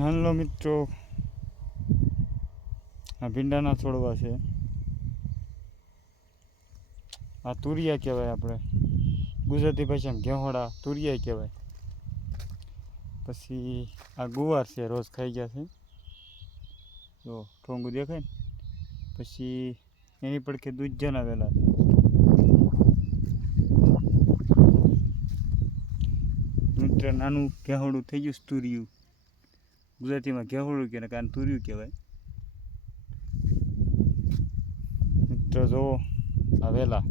હાલો મિત્રો. આ ભીંડાના છોડવા છે. આ તુરિયા કહેવાય આપણે. ગુજરાતી ભાષામાં ઘેહોડા, તુરિયા કહેવાય. પછી આ ગુવાર છે, રોજ ખાઈ ગયા છે. જો, ઠોંગું દેખાય ને? પછી એની પડખે દૂધ જણાવેલા છે. મિત્ર, નાનું ઘેહોડું થઈ ગયું તુરિયું. ગુજરાતીમાં ઘેવડું કે કારણ તુર્યું કહેવાય. મિત્રો જુઓ આ વેલા.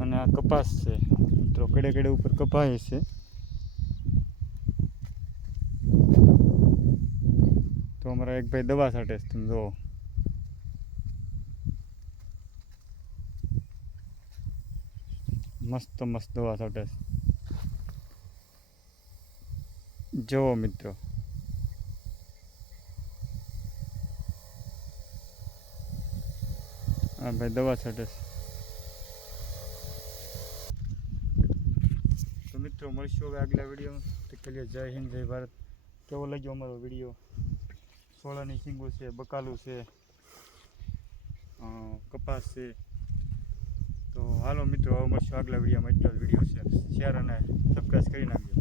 અને આ કપાસ છે. મિત્રો, કડે કડે ઉપર કપાય છે. તો અમારા એક ભાઈ દવા સાટે છે, તમે જુઓ. મસ્ત મસ્ત દવા સાટે છે. જુઓ મિત્રો. હા, ભાઈ, દવા છાંટે તો મિત્રો, મળીશું હવે આગલા વિડીયોમાં. તો જય હિન્દ, જય ભારત. કેવો લાગ્યો અમારો વીડિયો? સોળાની સિંગો છે, બકાલું છે કપાસ છે. તો હાલો મિત્રો, હવે મળશું આગલા વિડીયોમાં. એટલો જ વીડિયો છે. શેર અને સબસ્ક્રાઈબ કરી નાખજો.